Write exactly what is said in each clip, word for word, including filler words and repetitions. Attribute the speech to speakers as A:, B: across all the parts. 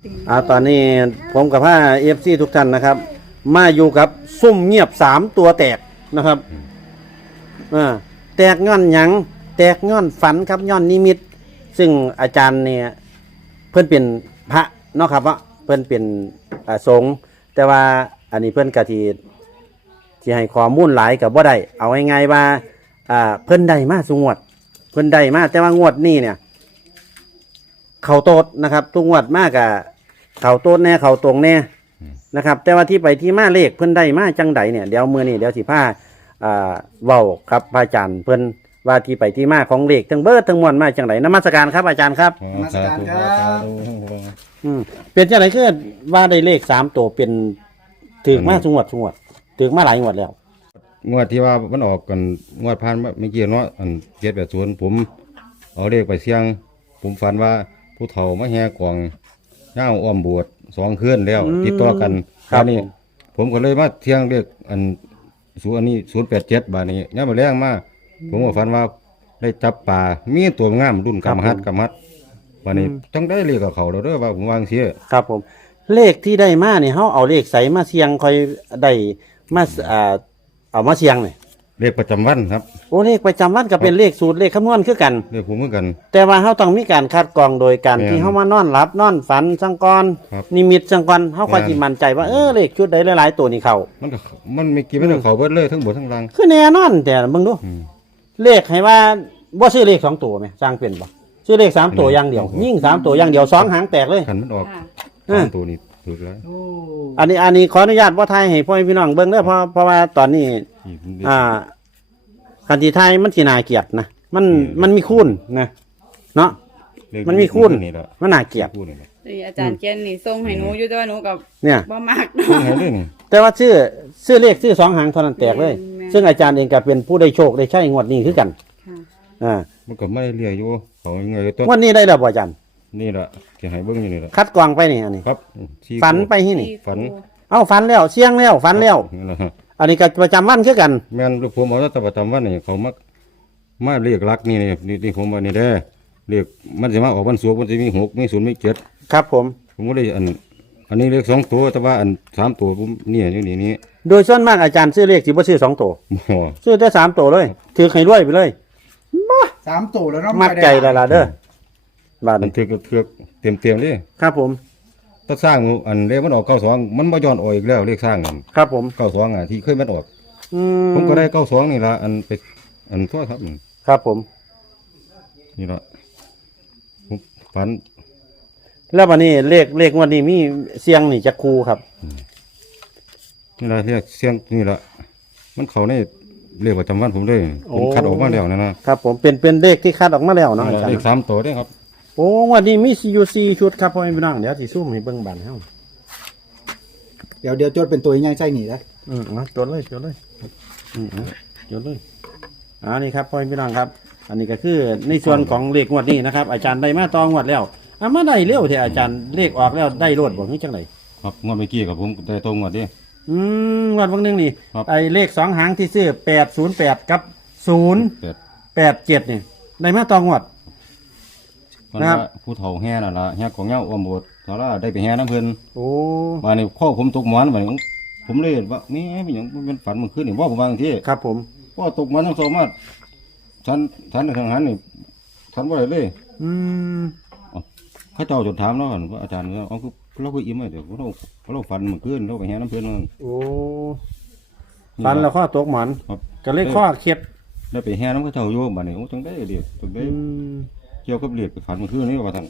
A: อ่าตอนนี้ผมกับผ้าเอฟซีทุกท่านนะครับ มาอยู่กับซุ่มเงียบสามตัวแตกนะครับอ่าแตกย้อนหยังแตกย้อนฝันครับย้อนนิมิต ซึ่งอาจารย์เนี่ยเพื่อนเป็นพระเนาะครับว่าเพื่อนเป็นสงฆ์แต่ว่าอันนี้เพื่อนกะทีที่ให้ข้อมูลหลายกับว่าได้เอาง่ายๆว่าอ่าเพื่อนได้มาสุงวด เพื่อนได้มาแต่ว่างวดนี้เนี่ยเขาโตดนะครับทุกงวดมากกับเขาโตดแน่เขาตรงแน่นะครับแต่ว่าที่ไปที่มาเลขเพื่อนได้มาจังใดเนี่ยเดี๋ยวมือนี่เดี๋ยวสิผ้าอ่าเว้าครับพระอาจารย์เพื่อนว่าที่ไปที่มาของเลขทั้งเบิดทั้งมวลมาจังใดนมัสการครับอาจารย์ครับ
B: นมัสการครับ
A: อืมเป็นจังไหนคือว่าได้เลขสามตัวเป็นถือมาสงวดสงวดถือมาหลายงวดแล้ว
B: งวดที่ว่ามันออกกันงวดผ่านมาเมื่อกี้เนาะอันเจ็ดแปดศูนย์ผมเอาเลขไปเสี่ยง ผมฝันว่าผู้เฒ่ามาแห่กองเงาอ้อมบวชสองคืนแล้ว ติดต่อกันคราวนี้ผมก็เลยมาเที่ยงเลขอันศูนย์อันนี้ศูนย์แปดเจ็ดบาทนี้เนี่ยมาแรงมากผมก็ฝันว่าได้จับปลามีตัวงามรุ่นกำฮัดกำฮัดวันนี้ต้องได้เลขกับเขาเราด้วยว่าผมวางเสีย
A: ครับผมเลขที่ได้มาเนี่ยเขาเอาเลขใสมาเสียงคอยได้มาอ่าเอามาเสียงเนี่ย
B: เลขประจำวันครับ
A: โอ้เลขประจำวันก็เป็นเลขสูตรเลขคำนวณคือกัน
B: เลขผมเหมือนกัน
A: แต่ว่าเขาต้องมีการคัดกรองโดยการ
B: แม่น
A: ที่เขามานอนหลับนอนฝันสังกร
B: ครับ
A: นิมิตสังกรเขาคอย
B: แม่น
A: จิมั่นใจว่าเออเลขชุดใดหลายๆตัวนี่เขา
B: มันก็มันไม่กี่ไม่ได้เขาเบิดเลยทั้งบนทั้งล่าง
A: คือแน่นอนแต่เบิ่งดู
B: อืม
A: เลขให้ว่าบ่ซื้อเลขสองตัวไหมสร้างเป็นบ่ซื้อเลขสามตัวอย่างเดียว
B: อืม
A: ยิ่งสามตัวอย่างเดียวสองหางแตกเลย
B: ขันมันออก
C: ค่ะ
A: เออ
B: สามตัวนี้ถูกแล้ว
A: อันนี้อันนี้ขออนุญาตว่าไทยให้พ่อพี่น้องเบิ่งเด้อเพราะเพราะว่าตอนนี้ อ่าคันที่ไทยมันสิน่าเกลียดนะมันมันมีคุณนะเนาะ
B: เลข
A: มันมีคุณ
B: นี่แหละ
A: มันน่าเกลียด
B: คู่นี่แหละ
C: นี่อาจารย์เกียนนี่ส่งให้หนูอยู่แต่ว่าหนูกับ
A: เนี่ย
C: บ่มาก
B: คู่ไหนด้วยนี่
A: แต่ว่าชื่อชื่อเลขชื่อสองหางเท่านั้นแตกเลย
C: แม่น
A: ซึ่งอาจารย์เองก็เป็นผู้ได้โชคได้ใช้งวดนี้คือกัน
C: ค่ะ
A: อ่า
B: มันก็ไม่ได้เรียกอยู่เขายังไงตัว
A: งวดนี้ได้แล้วบ่อาจารย์
B: นี่แหละจะให้เบิ้งอยู่นี่แหละ
A: คัดกรองไปนี่อันนี้
B: ครับสี่
A: ฝัน
B: คู่
A: ไปที่นี่
B: ฝัน
A: เอ้าฝันแล้วเสี่ยงแล้วฝันแล้ว
B: นั่นแหละฮะ
A: อันนี้ก็ประจำวันคือกัน
B: แม่นลูกผมเอาแต่ประจำวันนี่เขามามาเรียกรักนี่นี่นี่นี่ผมว่านี่เด้อเรียกมันจะมาออกวันศุกร์มันจะมีหกมีศูนย์มีเจ็ด
A: ครับผม
B: ผมก็เลยอัน อันนี้เลขสองตัวแต่ว่าอันสามตัวผมเนี่ยอยู่นี่นี่
A: โดยส่วนมากอาจารย์ซื้อเลขสิบ่ซื้อสองตัว
B: บ่
A: ซื้อแต่สามตัวเลยถือให้รวยไปเลยบ้
D: สามตู่แล้วเนาะ
A: มักใจละล่ะเด้อ บาท
B: มัน
A: นี้
B: เถือกเถือกเต็มเต็มๆเลย
A: ครับผม
B: ถ้าสร้างอันเลขมันออกเก้าสองมันมาย้อนออกอีกแล้วเลขสร้างนั่น
A: ครับผม
B: เก้าสองอ่ะที่เคยมันออก
A: อื
B: ผมก็ได้เก้าสองนี่ละอันไปอันทั่วครับนี่
A: ครับผม
B: นี่ละผมฝัน
A: แล้ววันนี้เลขเลขงวันนี้มีเสียงนี่จะคูครับ
B: นี่ละเรียกเสียงนี่ละมันเขาในเลขประจำวันผมเลยผมคัดออกมาแล้วนะนะครับ
A: ผมเป็นเป็นเลขที่คัดออกมาแล้วเนาะอาจาร
B: เลข
A: ย์
B: สามตัวเด้ครับ
A: โอ้งวันนี้มีซียูซีชุดครับพ่อแม่พี่น้องเดี๋ยวสิซูมให้เบิ่งบานเฮา
D: เดี๋ยวเดี๋ยวจดเป็นตัวยังไงใจหนีนะ
A: อืมเอาจดเลยจดเลยอืมเอาจดเลยอ่านี่ครับพ่อแม่พี่น้องครับ อันนี้ก็คือในส่วนของเลขงวดนี้นะครับ อาจารย์ได้มาตองวดแล้วอ่ะมาได้เร็วเถอะอาจารย์เลขออกแล้วได้รวดบ่นี่จังได
B: ครับงวดเมื่อกี้กับผมได้ตรงงวดเดิ
A: อืมงวดวันนึงนี่
B: ครับ
A: ไอ้เลขสองหางที่ซื้อแปดศูนย์แปดกับศูนย์
B: เกิด
A: แปดเจ็ดนี่ได้มาตองวด
B: มัน
A: ครับ
B: ว่าผู้เฒ่าแห่นั่นละแห่ของเงาอ้อมโบสถ์เขาละได้ไปแห่น้ำเพิ่น
A: โอ้
B: มาในข้อผมตกหมอนมานี่ผมเลยว่านี่เป็นหยังมันฝันเมันขึ้นนี่ว่าผมวาจังที่
A: ครับผม
B: ว่าตกหมอนทั้งสองมาฉันฉันในทางหันนี่ฉันว่าอะไรเลย
A: อืม
B: เขาเจ้าจดถามแล้วกันว่าอาจารย์เนี่ยเอาคือเราคืออิ่มเลยเดี๋ยวเราเราฝันเมันขึ้นเราไปแห่น้ำเพิ่นนั่น
A: โอ้ฟันแล้วข้อตกหมอน
B: ครับ
A: ก็เลยข้อเครียด
B: ได้ไปแห่น้ำเขาเจ้าโยมบ้านนี้โอ้จังได้เดียวจังได้
A: อืม
B: เกี่ยวกับเลียดไปฝันเมันขึ้นนี่ว่าท่าน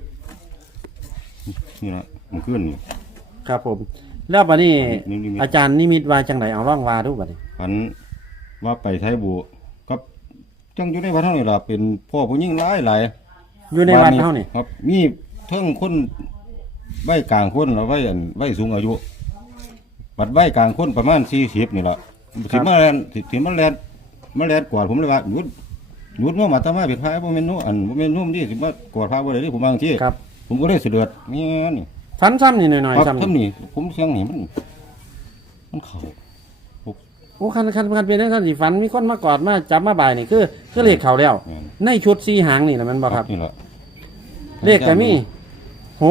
B: นี่ละเมันขึ้นนี่
A: ครับผม แล้วบัดนี้
B: นี่นี่มี
A: อาจารย์นิมิตว่าจังไดเอาร่องวาดูบัดนี้
B: ฝันว่าไปไทยบุกับจังอยู่ในวัดเท่านี้ล่ะเป็นพ่อผู้หญิงหลายหลาย
A: อยู่ในวัดเฮานี่
B: ครับ มีเทิงคนใบกลางคนแล้วใบอันใบสูงอายุบัดใบกลางคนประมาณสี่สิบนี่ล่ะสิมาแลนสิสิมาแลนมาแลนกวาดผมเลยว่าหยุดหยุดมามาตามาเผ็ดพายบ่แม่นโนอันบ่แม่นนุ่มที่สิมากวาดพาบ่ได้ที่ผมบางที่
A: ครับ
B: ผมก็เลยเสด็จนี่นี่
A: ฟันซ้ำนี่หน่อย
B: ครั
A: ๆ
B: บ
A: ซ้ำ
B: ท่าน
A: นี่
B: นี่ผมเสียงนี่มันมันเข้า
A: โอ้คันคันคันเป็นได้ท่านสิฝันมีคนมากอดมาจับมาบ่ายนี่คือคือเลขเขาแล้ว
B: แม่น
A: ในชุดสีหางนี่นะแมันบ่ครับ
B: นี่ล่ะ
A: เลขก็มีหก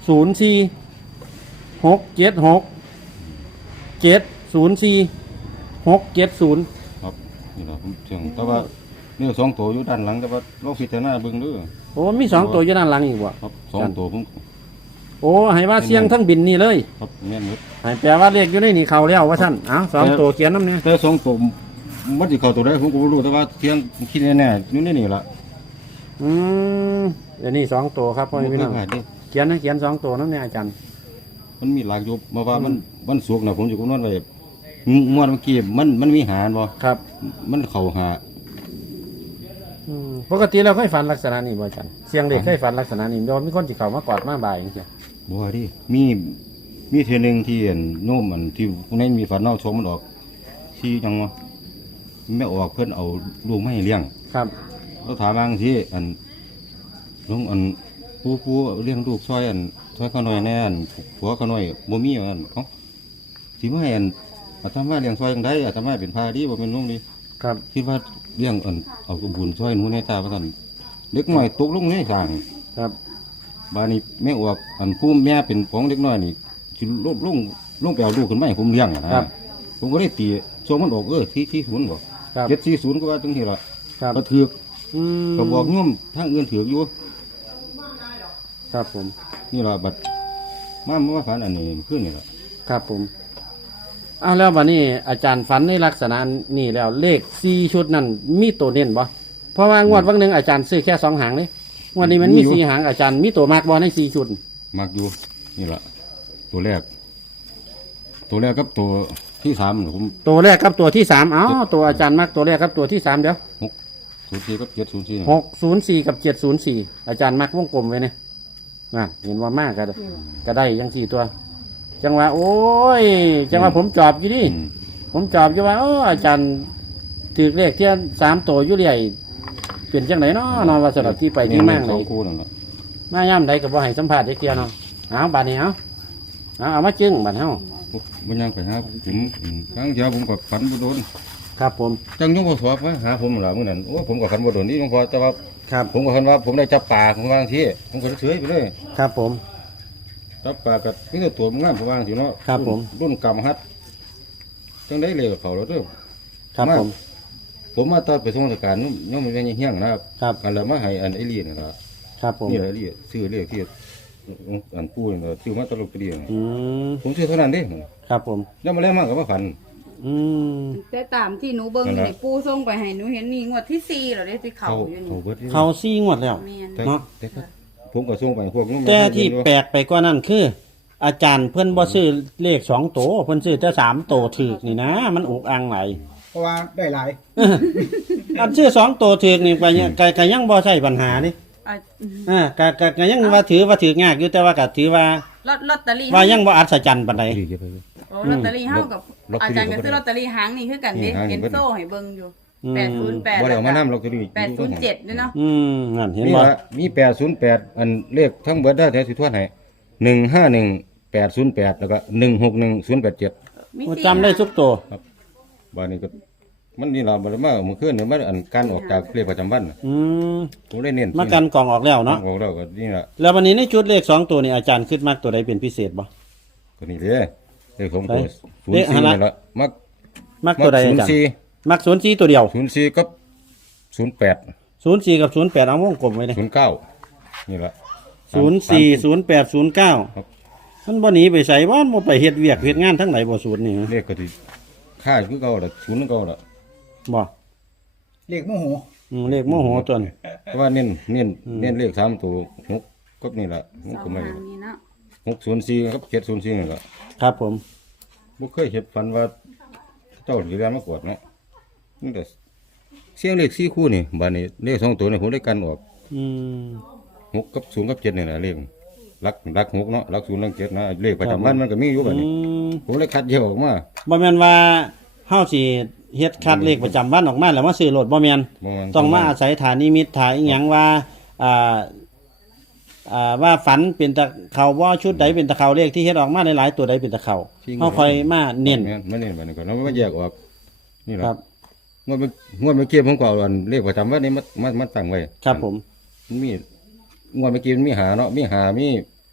A: ศูนย์สี่หกเจ็ดหกเจ็ดศูนย์สี่หกเจ็ดศูนย์
B: ครับนี่ล่ะผมเสียงแต่ว่าเนี่ยสองตัวอยู่ด้านหลังแต่ว่าลองพิจารณาเบิ่งเด้อ
A: โอ้มีสองตัวอยู่ด้านหลังอีกบ่
B: ครับสองตัวผม
A: โอ้ให้ว่าเสียงทั้งบินนี่เลย
B: ครับแม่นหมด
A: ให้แปลว่าเรียกอยู่ในนี่เขาแล้วว่าท่านอ้าวสองตัวเขียนน้ำเนี่ย
B: แต่สองตัวมันสิเข้าตัวได้ผมก็บ่รู้แต่ว่าเสียงคิดแน่ๆอยู่ในนี่ล่ะ
A: อืมเดี๋ยวนี้สองตัวครับพ่อ
B: บ่
A: แม่
B: เค
A: พี่
B: ย
A: น้อง
B: พลาดเด้
A: เขียนนะเขียนสองตัวน้ำเนี่ยอาจารย์
B: มันมีหลากอยู่มาว่ามันมันสุกร์น่ะผมสิคำนวณไว้งวดเมื่อกี้มันมันมีหารบ่
A: ครับ
B: มันเข้าหา
A: อืมปกติเราเคยฝันลักษณะนี้บ่อาจารย์เสียงเด็กเคยฝันลักษณะนี้โดนมีคนที่เขามากอดมาบ่ายอย่างเงี้ย
B: บ่ว่าดิมีมีเทื่อหนึงที่อันโยมอันที่ผู้นั้นมีฝันเนาชมมันออกที่จังวะแม่ออกเพิ่นเอาลูกมาให้เลี้ยง
A: ครับ
B: เราถามบางทีอันลุงอันปูปูเลี้ยงลูกซอยอันซอยเขาหน่อยแน่อันผัวเขาหน่อยบ่มีอันเอ้าสิมาให้อันอาตมาเลี้ยงซอยจังไดอาตมาเป็นพาดีบ่เป็นลุงดี
A: ครับ
B: คิดว่าเลี้ยงอันเอาบุญซอยหนูในตาว่าซั่นเด็กน้อยตกลงในสร้าง
A: ครับ
B: บาดนี้แม่ออกอันผู้แม่เป็นของเด็กน้อยนี่สิลงลงลงไปเอาลูกขึ้นมาให้ผมเลี้ยงอะนะผมก็ได้ตีส่วนมันออกเออที่ที่ศูนย์บ่
A: ครับ
B: เจ็ดสี่ศูนย์ก็ว่าจังซี่ล่ะ
A: ครับ
B: ก็ถือก
A: อืม
B: ก็บอกโยมทางอื่นถือกอยู่
A: ครับผม
B: นี่ล่ะบัดมามาฝันอันนี้ขึ้นนี่ล่ะ
A: ครับผมอ้าวแล้ววันนี้อาจารย์ฝันในลักษณะนี้แล้วเลขสี่ชุดนั่นมีตัวเน้นบ่เพราะว่างวดวันหนึ่งอาจารย์ซื้อแค่สองหางเลยงวันนี้มันมีสี่หางอาจารย์มีตัวมากบ่ในสี่ชุด
B: มักอยู่นี่ล่ะตัวแรก ตัวแรกกับตัวที่สามผม
A: ตัวแรกกับตัวที่สามเอ้าตัวอาจารย์มากตัวแรกกับตัวที่สามเดี๋ยว
B: ศูนย์สี่กับเจ็ดศูนย์สี่
A: หกศูนย์สี่กับเจ็ดศูนย์สี่อาจารย์มักวงกลมไว้เนี่ยนั่นเห็นว่ามากก็ได้ก็ได้ยังสี่ตัว จังหวะโอ้ย จังหวะผมจอบอยู่ดิ
B: อืม
A: ผมจอบอยู่ว่าโอ้อาจารย์ถือเลขเที่ยสามตัวอยู่เรื่อยเปลี่ยนจังไหนเนาะนอนว่าสำหรับที่ไปที่มากเล
B: สอย งคู่นั่นล่ะ
A: มาย่ำใดกับว่าให้สัมผัสได้เที่ยวเนาะเอาบัดนี้เอาเอาเอามาจึงบัดเฮา
B: มันยังไปหาผมอืมครั้งเดียวผมก็ฝันบ่โดน
A: ครับผม
B: จังยงบ่สอบมาหาผมล่ะมื้อนั้นโอ้ผมก็ฝันบ่โดนนี่หลวงพ่อแต่ว่า
A: ครับ
B: ผมก็ฝันว่าผมได้จับปลาผมวางที่ผมก็เฉยๆไปเลย
A: ครับผม
B: จับปลากับมีแต่ตัวมันงามผมวางสิเนาะ
A: ครับผม
B: รุ่นกำฮัดจังได้เลยกับเขาแล้วเด้อ
A: ครับผม
B: ผมมาตอนไปส่งราชการนู่นยังมันเป็นเฮี้ยงนะครับ
A: ครับ
B: อันละมาให้อันไอเลียนนะครับ
A: ครับผม
B: นี่แหละไอเลียนซื้อเรียกที่อันปูนี่นะซื้อมาตลกเดียว
A: อืม
B: ผมซื้อเท่านั้นเด้
A: ครับผม
B: ยังมาเล่นมากกับมาฝัน
A: อืม
C: แต่ตามที่หนูเบิ่ง
B: นั่นแหละ
C: ในปูส่งไปให้หนูเห็นนี่งวดที่สี่แล้วได้ที่เขา
B: เขา
C: อยู่
B: เขา
C: นี่
B: เบิดนี่
A: เขาซี่งวดแล้ว
C: แม่น
B: แต่
A: เนาะ
B: แต่ก็ผมก็ส่งไปพวกนู้น
A: แต่ที่แปลกไปกว่านั้นคือ อาจารย์เพิ่นบ่ซื้อเลขสองโตวเพิ่นซื้อแต่สามโตวถูกนี่นะ มันอุกอังไหลาย
D: เพราะว่าได้หลาย
A: อันซื้อสองโตวถูกนี่ก็ยังก็ก็ยังบ่ใช่ปัญหานี่
C: อ่ะอืม
A: อ่าก็ก็ก็ยังว่าถือว่าถือยากอยู่แต่ว่าก็ถือว่า
C: ลอตลอตเตอรี่
A: ว่ายังบ่อัศจรรย์ปานใด
B: ดีเก็บไปเลย
C: โอ้ลอตเตอรี่เฮากับ
B: ลอตเตอรี่
C: อาจารย์ก็ซื้อลอตเตอรี่หางนี่คือกันเด้
B: นี่หางนี่
C: เห็น
B: เบิด
C: โซ่ให้เบิ่งอยู่
A: อืม
C: แปดศูนย์แปด
B: บ่ได้เอามานํเราก็ดี
C: แปดศูนย์เจ็ดด้วยเนาะ
A: อืมนั่นเห็น
B: นี่
A: บ่
B: ละมีแปดศูนย์แปดอันเลขทั้งเบิดได้แต่สิทวนให้หนึ่งห้าหนึ่งแปดศูนย์แปดแล้วก็หนึ่งหกหนึ่งศูนย์แปดเจ็ด
C: มี
A: ผม
C: สี่
A: จำได้ทุกตัว
B: บ้านนี้ก็มันนี่เราบ่ได้มาเมื่อคืนเนี่ยมันอันการออกจากเลขประจำวันน่ะ
A: อืม
B: ผมได้เน้น
A: มากันกล่องออกแล้ว
B: เนาะ
A: เนาะ
B: บอกเราก็นี่ล่ะ
A: แล้ววันนี้ในชุดเลขสองตัวนี่อาจารย์คิดมากตัวใดเป็นพิเศษบ่
B: ก็นี่เด้เลขของตัว
A: ไป
B: ศูน
A: เล
B: ย์
A: ข
B: สี่
A: อะไร
B: นี่ละมัก
A: มักตัวใด
B: ศู
A: อาน
B: ย์
A: จารย์
B: สี่
A: มักศูนย์สี่ตัวเดียว
B: ศูนย์สี่กับศูนย์แปด
A: ศูนย์สี่กับศูนย์แปดเอาวงกลมไว้เลย
B: ศูนย์เก้านี่ละ
A: ศูนย์สี่ศูนย์แปดศูนย์เก้า
B: ครับ
A: มันบ่หนีไปใส่บ่มันบ่ไปเฮ็ดเวียกเฮ็ดงานทั้งไหนบ่ศูนย์นี่
B: เลขก็ที่ค่ายคือเก่าละศูนย์คือเก่าละ
A: บ่
D: เลขโมโห
A: อืมเลขโมโหตัวนี้
B: เพราะว่าเน้นเน้นเน้นเลขสามตัวหกก็นี่ละหก
C: สอ
B: ก็
C: ง
B: ไม่
C: หางนี้เนาะ
B: หกศูนย์สี่กับเจ็ดศูนย์สี่นี่ละ
A: ครับผม
B: บ่เคยเห็นฝันว่าเจ้าสิเรียนมากวดเนาะนี่แต่เสียงเลขสี่คู่นี่บัดนี้เลขสองตัวนี่ผมได้กันออก
A: อืม
B: หกกับศูนย์กับเจ็ดนี่แหละเลขรักรักหกเนาะรักศูนย์รักเจ็ดนะเลขประจำวันมันก็มีอยู่บัด
A: อื
B: นี้
A: ม
B: ผมเลยคัดแยกออกมา
A: บ่แม่นว่าเฮาสิเฮ็ดคัดเลขประจำวันออกมาแล้วมาซื้อรถบ่แม่น
B: บ่ว่า
A: ต้องมาอาศัยฐานนิมิตฐานอีหยังว่าอ่าอ่าว่าฝันเป็นตะเขาว่าชุดใดเป็นตะเขาเลขที่เฮ็ดออกมาหลายๆตัวใดเป็นตะเขาเฮาค่อยมาเน้น
B: แม่มันเน้นบัดนี้ก่อนแล้วมันมาแยกออกนี่
A: ค
B: ล่ะ
A: รับ
B: งวดเมื่องวดเมื่อกี้ผมก็เอาอันเลขประจำวันนี้มามามาตั้งไว้
A: ครับผม
B: มันมีงวดเมื่อกี้มันมีหาเนาะมีหามี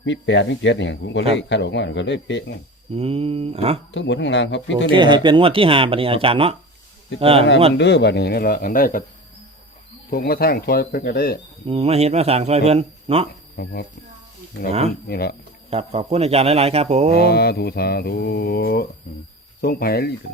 B: มีแปดมีเจ็ดเนี่ยผมก็เลย
A: ครับ
B: คัดออกมาก็เลยเป๊ะนั่น
A: อืมอ่ะ
B: ทั้งหมดทั้งรางครับมี
A: โอ
B: เท่า
A: เค
B: นี้
A: ให้
B: นะ
A: เป็นงวดที่ห้าบัดนี้อาจารย์เนาะ
B: ติดต่อ
A: เอองวด
B: มันเด้อบัดนี้นี่ละอันได้ก็ทวงมาทางซอยเพิ่นก็ได้
A: อืมมาเฮ็ดมาสั่งซอยเพิ่นเนาะ
B: ครับครับนี่ละ
A: อ่า
B: นี่ละ
A: ครับขอบคุณอาจารย์หลายๆครับผม
B: สาธุสาธุส่งไป